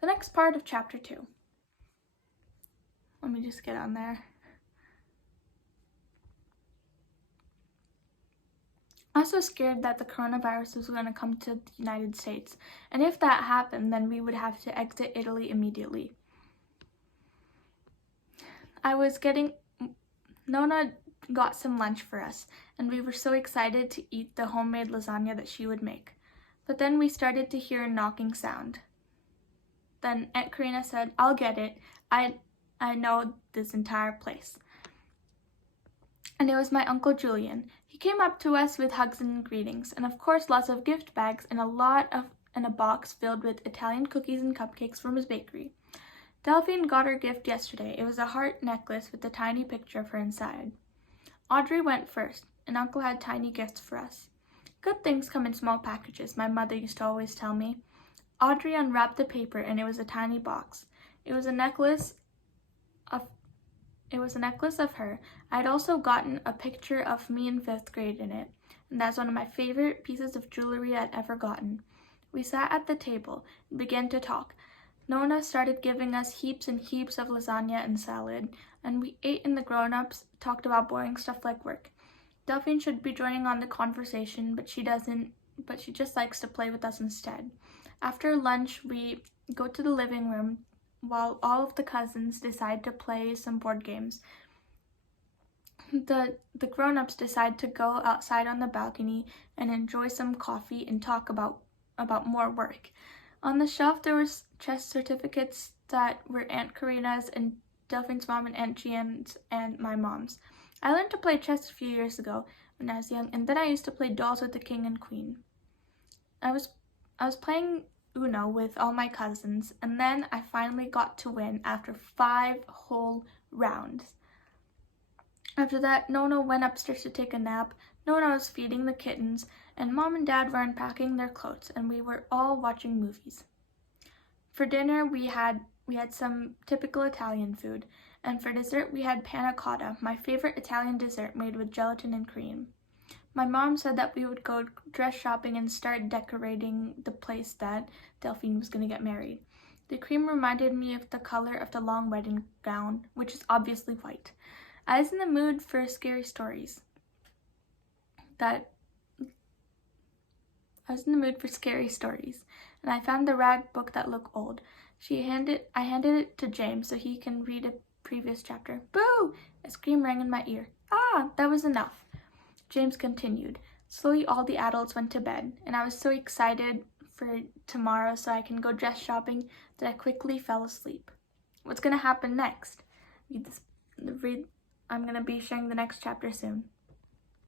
The next part of chapter 2. Let me just get on there. I was so scared that the coronavirus was going to come to the United States, and if that happened, then we would have to exit Italy immediately. Nona got some lunch for us, and we were so excited to eat the homemade lasagna that she would make. But then we started to hear a knocking sound. Then Aunt Karina said, "I'll get it. I know this entire place." And it was my Uncle Julian. He came up to us with hugs and greetings, and of course lots of gift bags and a box filled with Italian cookies and cupcakes from his bakery. Delphine got her gift yesterday. It was a heart necklace with a tiny picture of her inside. Audrey went first, and Uncle had tiny gifts for us. Good things come in small packages, my mother used to always tell me. Audrey unwrapped the paper, and it was a tiny box. It was a necklace of her. I had also gotten a picture of me in 5th grade in it, and that's one of my favorite pieces of jewelry I'd ever gotten. We sat at the table and began to talk. Nona started giving us heaps and heaps of lasagna and salad, and we ate, and the grown-ups talked about boring stuff like work. Delphine should be joining on the conversation, but she just likes to play with us instead. After lunch, we go to the living room while all of the cousins decide to play some board games. The grown-ups decide to go outside on the balcony and enjoy some coffee and talk about more work. On the shelf there was chess certificates that were Aunt Karina's and Delphine's mom and Aunt Gian's and my mom's. I learned to play chess a few years ago when I was young, and then I used to play dolls with the king and queen. I was playing Uno with all my cousins, and then I finally got to win after 5 whole rounds. After that, Nona went upstairs to take a nap. Nona was feeding the kittens, and Mom and Dad were unpacking their clothes, and we were all watching movies. For dinner, we had some typical Italian food, and for dessert, we had panna cotta, my favorite Italian dessert made with gelatin and cream. My mom said that we would go dress shopping and start decorating the place that Delphine was going to get married. The cream reminded me of the color of the long wedding gown, which is obviously white. I was in the mood for scary stories. And I found the rag book that looked old. I handed it to James so he can read a previous chapter. Boo! A scream rang in my ear. Ah, that was enough. James continued. Slowly all the adults went to bed, and I was so excited for tomorrow so I can go dress shopping that I quickly fell asleep. What's going to happen next? I'm going to be sharing the next chapter soon.